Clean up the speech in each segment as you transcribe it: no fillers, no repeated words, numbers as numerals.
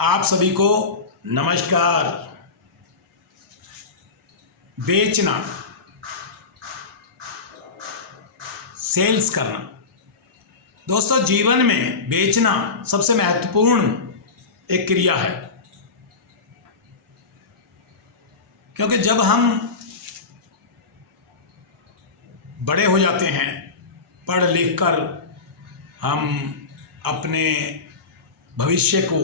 आप सभी को नमस्कार। बेचना, सेल्स करना। दोस्तों, जीवन में बेचना सबसे महत्वपूर्ण एक क्रिया है, क्योंकि जब हम बड़े हो जाते हैं, पढ़ लिख कर हम अपने भविष्य को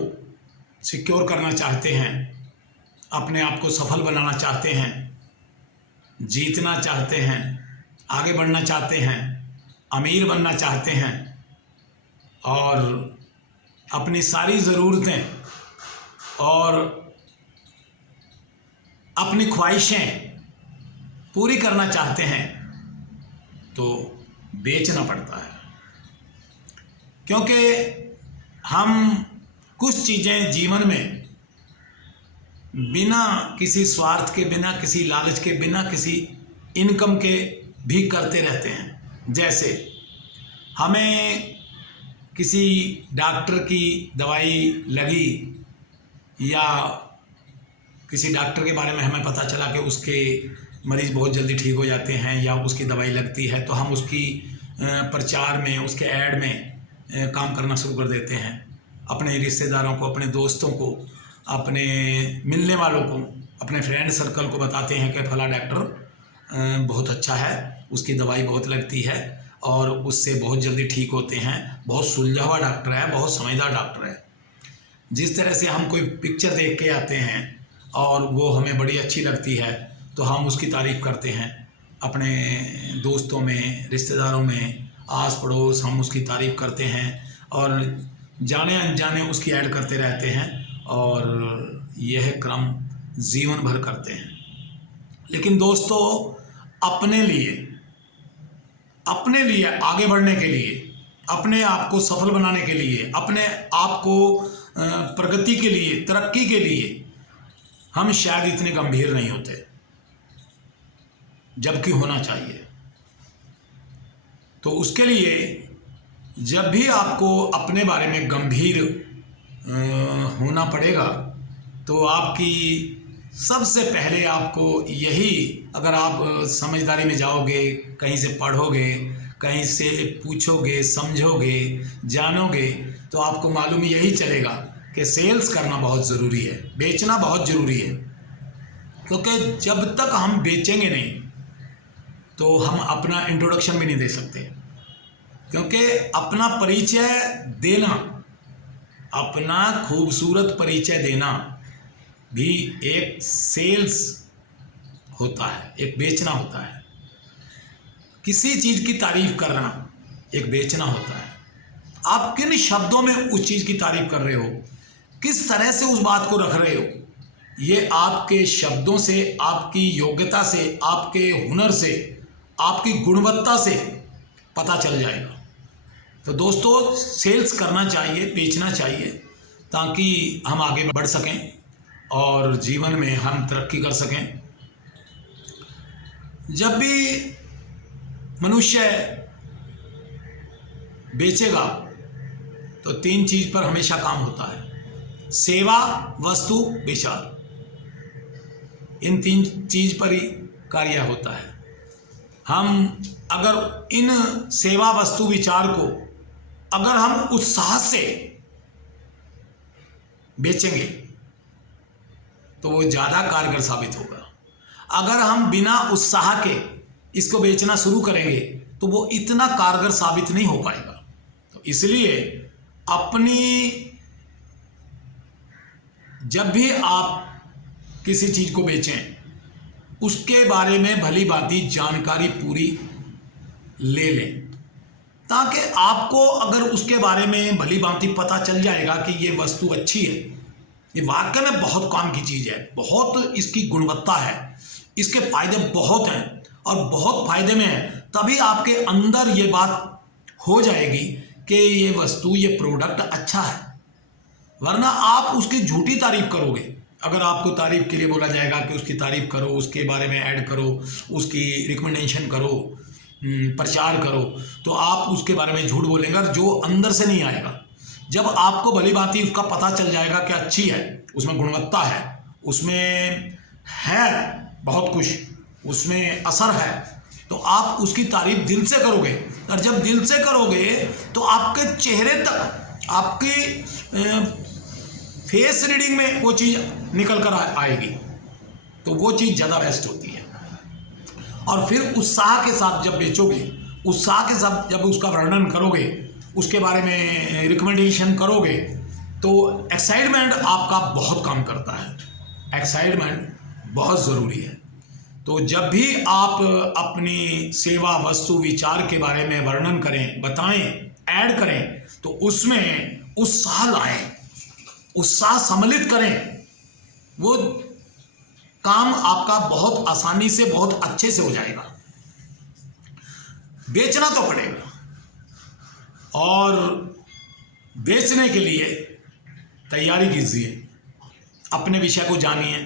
सिक्योर करना चाहते हैं, अपने आप को सफल बनाना चाहते हैं, जीतना चाहते हैं, आगे बढ़ना चाहते हैं, अमीर बनना चाहते हैं और अपनी सारी ज़रूरतें और अपनी ख्वाहिशें पूरी करना चाहते हैं, तो बेचना पड़ता है। क्योंकि हम कुछ चीज़ें जीवन में बिना किसी स्वार्थ के, बिना किसी लालच के, बिना किसी इनकम के भी करते रहते हैं। जैसे हमें किसी डॉक्टर की दवाई लगी या किसी डॉक्टर के बारे में हमें पता चला कि उसके मरीज़ बहुत जल्दी ठीक हो जाते हैं या उसकी दवाई लगती है, तो हम उसकी प्रचार में, उसके ऐड में काम करना शुरू कर देते हैं। अपने रिश्तेदारों को, अपने दोस्तों को, अपने मिलने वालों को, अपने फ्रेंड सर्कल को बताते हैं कि फला डॉक्टर बहुत अच्छा है, उसकी दवाई बहुत लगती है और उससे बहुत जल्दी ठीक होते हैं, बहुत सुलझा हुआ डॉक्टर है, बहुत समझदार डॉक्टर है। जिस तरह से हम कोई पिक्चर देख के आते हैं और वो हमें बड़ी अच्छी लगती है, तो हम उसकी तारीफ़ करते हैं अपने दोस्तों में, रिश्तेदारों में, आस पड़ोस हम उसकी तारीफ़ करते हैं और जाने अनजाने उसकी ऐड करते रहते हैं और यह क्रम जीवन भर करते हैं। लेकिन दोस्तों, अपने लिए आगे बढ़ने के लिए, अपने आप को सफल बनाने के लिए, अपने आप को प्रगति के लिए, तरक्की के लिए हम शायद इतने गंभीर नहीं होते, जबकि होना चाहिए। तो उसके लिए जब भी आपको अपने बारे में गंभीर होना पड़ेगा, तो आपकी सबसे पहले आपको यही, अगर आप समझदारी में जाओगे, कहीं से पढ़ोगे, कहीं से पूछोगे, समझोगे, जानोगे, तो आपको मालूम यही चलेगा कि सेल्स करना बहुत ज़रूरी है, बेचना बहुत ज़रूरी है। क्योंकि जब तक हम बेचेंगे नहीं, तो हम अपना इंट्रोडक्शन भी नहीं दे सकते। क्योंकि अपना परिचय देना, अपना खूबसूरत परिचय देना भी एक सेल्स होता है, एक बेचना होता है। किसी चीज़ की तारीफ करना एक बेचना होता है। आप किन शब्दों में उस चीज़ की तारीफ कर रहे हो, किस तरह से उस बात को रख रहे हो, ये आपके शब्दों से, आपकी योग्यता से, आपके हुनर से, आपकी गुणवत्ता से पता चल जाएगा। तो दोस्तों, सेल्स करना चाहिए, बेचना चाहिए, ताकि हम आगे बढ़ सकें और जीवन में हम तरक्की कर सकें। जब भी मनुष्य बेचेगा तो 3 चीज़ पर हमेशा काम होता है: सेवा, वस्तु, विचार। इन 3 चीज़ पर ही कार्य होता है। हम अगर इन सेवा, वस्तु, विचार को अगर हम उत्साह से बेचेंगे तो वो ज़्यादा कारगर साबित होगा। अगर हम बिना उत्साह के इसको बेचना शुरू करेंगे तो वो इतना कारगर साबित नहीं हो पाएगा। तो इसलिए जब भी आप किसी चीज़ को बेचें, उसके बारे में भली भांति जानकारी पूरी ले लें, ताकि आपको अगर उसके बारे में भली भांति पता चल जाएगा कि ये वस्तु अच्छी है, ये वाकई में बहुत काम की चीज़ है, बहुत इसकी गुणवत्ता है, इसके फायदे बहुत हैं और बहुत फायदे में है, तभी आपके अंदर ये बात हो जाएगी कि ये वस्तु, ये प्रोडक्ट अच्छा है। वरना आप उसकी झूठी तारीफ करोगे। अगर आपको तारीफ के लिए बोला जाएगा कि उसकी तारीफ करो, उसके बारे में ऐड करो, उसकी रिकमेंडेशन करो, प्रचार करो, तो आप उसके बारे में झूठ बोलेंगे जो अंदर से नहीं आएगा। जब आपको भली भांति उसका पता चल जाएगा कि अच्छी है, उसमें गुणवत्ता है, उसमें है बहुत कुछ, उसमें असर है, तो आप उसकी तारीफ दिल से करोगे। और जब दिल से करोगे तो आपके चेहरे तक, आपकी फेस रीडिंग में वो चीज़ निकल कर आएगी, तो वो चीज़ ज़्यादा बेस्ट होती है। और फिर उत्साह के साथ जब बेचोगे, उत्साह के साथ जब उसका वर्णन करोगे, उसके बारे में रिकमेंडेशन करोगे, तो एक्साइटमेंट आपका बहुत काम करता है। एक्साइटमेंट बहुत ज़रूरी है। तो जब भी आप अपनी सेवा, वस्तु, विचार के बारे में वर्णन करें, बताएं, ऐड करें, तो उसमें उत्साह लाएं, उत्साह सम्मिलित करें। वो काम आपका बहुत आसानी से, बहुत अच्छे से हो जाएगा। बेचना तो पड़ेगा, और बेचने के लिए तैयारी कीजिए। अपने विषय को जानिए,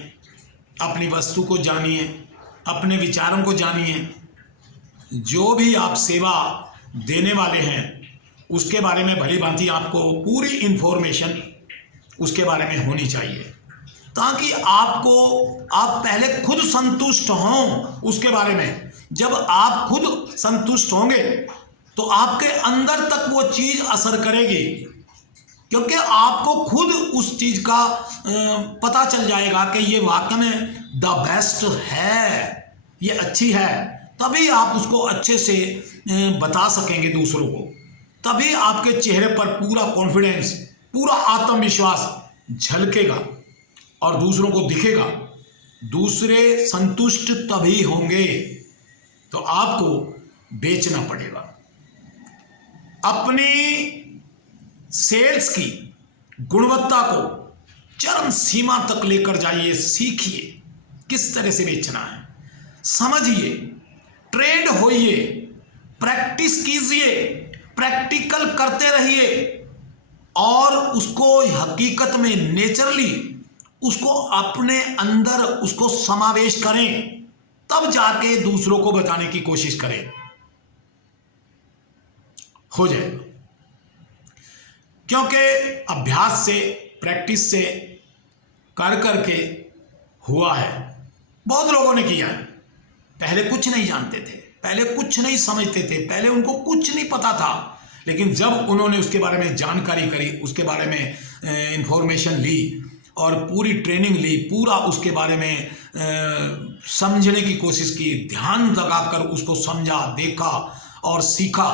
अपनी वस्तु को जानिए, अपने विचारों को जानिए। जो भी आप सेवा देने वाले हैं उसके बारे में भली भांति आपको पूरी इंफॉर्मेशन उसके बारे में होनी चाहिए, ताकि आप पहले खुद संतुष्ट हों उसके बारे में। जब आप खुद संतुष्ट होंगे तो आपके अंदर तक वो चीज़ असर करेगी, क्योंकि आपको खुद उस चीज़ का पता चल जाएगा कि ये वाकई में द बेस्ट है, ये अच्छी है। तभी आप उसको अच्छे से बता सकेंगे दूसरों को। तभी आपके चेहरे पर पूरा कॉन्फिडेंस, पूरा आत्मविश्वास झलकेगा और दूसरों को दिखेगा। दूसरे संतुष्ट तभी होंगे। तो आपको बेचना पड़ेगा। अपनी सेल्स की गुणवत्ता को चरम सीमा तक लेकर जाइए। सीखिए किस तरह से बेचना है, समझिए, ट्रेंड होइए, प्रैक्टिस कीजिए, प्रैक्टिकल करते रहिए, और उसको हकीकत में नेचुरली उसको अपने अंदर उसको समावेश करें। तब जाके दूसरों को बताने की कोशिश करें, हो जाएगा। क्योंकि अभ्यास से, प्रैक्टिस से कर करके हुआ है। बहुत लोगों ने किया है। पहले कुछ नहीं जानते थे, पहले कुछ नहीं समझते थे, पहले उनको कुछ नहीं पता था, लेकिन जब उन्होंने उसके बारे में जानकारी करी, उसके बारे में इंफॉर्मेशन ली और पूरी ट्रेनिंग ली, पूरा उसके बारे में समझने की कोशिश की, ध्यान लगाकर उसको समझा, देखा और सीखा,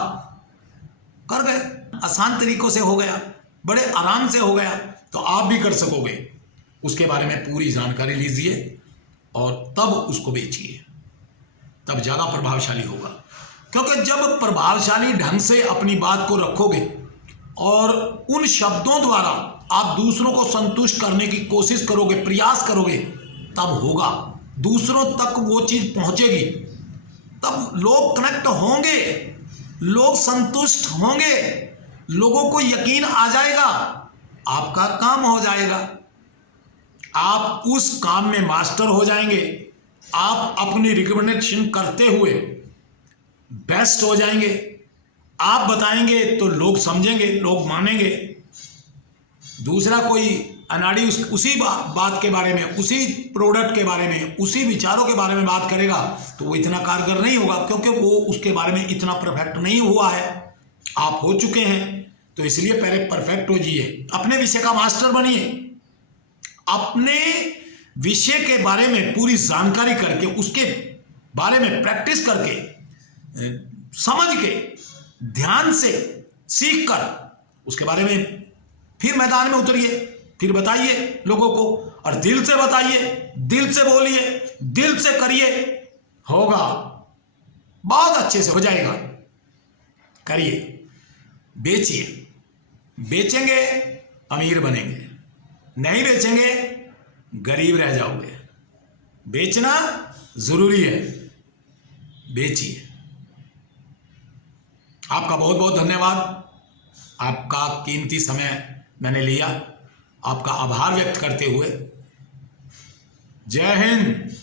कर गए। आसान तरीकों से हो गया, बड़े आराम से हो गया। तो आप भी कर सकोगे। उसके बारे में पूरी जानकारी लीजिए और तब उसको बेचिए, तब ज़्यादा प्रभावशाली होगा। क्योंकि जब प्रभावशाली ढंग से अपनी बात को रखोगे और उन शब्दों द्वारा आप दूसरों को संतुष्ट करने की कोशिश करोगे, प्रयास करोगे, तब होगा। दूसरों तक वो चीज़ पहुंचेगी, तब लोग कनेक्ट होंगे, लोग संतुष्ट होंगे, लोगों को यकीन आ जाएगा, आपका काम हो जाएगा, आप उस काम में मास्टर हो जाएंगे, आप अपनी रिकमेंडेशन करते हुए बेस्ट हो जाएंगे। आप बताएंगे तो लोग समझेंगे, लोग मानेंगे। दूसरा कोई अनाड़ी उसी बात के बारे में, उसी प्रोडक्ट के बारे में, उसी विचारों के बारे में बात करेगा तो वो इतना कारगर नहीं होगा, क्योंकि वो उसके बारे में इतना परफेक्ट नहीं हुआ है। आप हो चुके हैं, तो इसलिए पहले परफेक्ट हो जाइए, अपने विषय का मास्टर बनिए, अपने विषय के बारे में पूरी जानकारी करके, उसके बारे में प्रैक्टिस करके, समझ के, ध्यान से सीख कर उसके बारे में फिर मैदान में उतरिए, फिर बताइए लोगों को, और दिल से बताइए, दिल से बोलिए, दिल से करिए, होगा, बहुत अच्छे से हो जाएगा। करिए, बेचिए। बेचेंगे अमीर बनेंगे, नहीं बेचेंगे गरीब रह जाओगे। बेचना जरूरी है, बेचिए। आपका बहुत बहुत धन्यवाद। आपका कीमती समय मैंने लिया, आपका आभार व्यक्त करते हुए जय हिंद।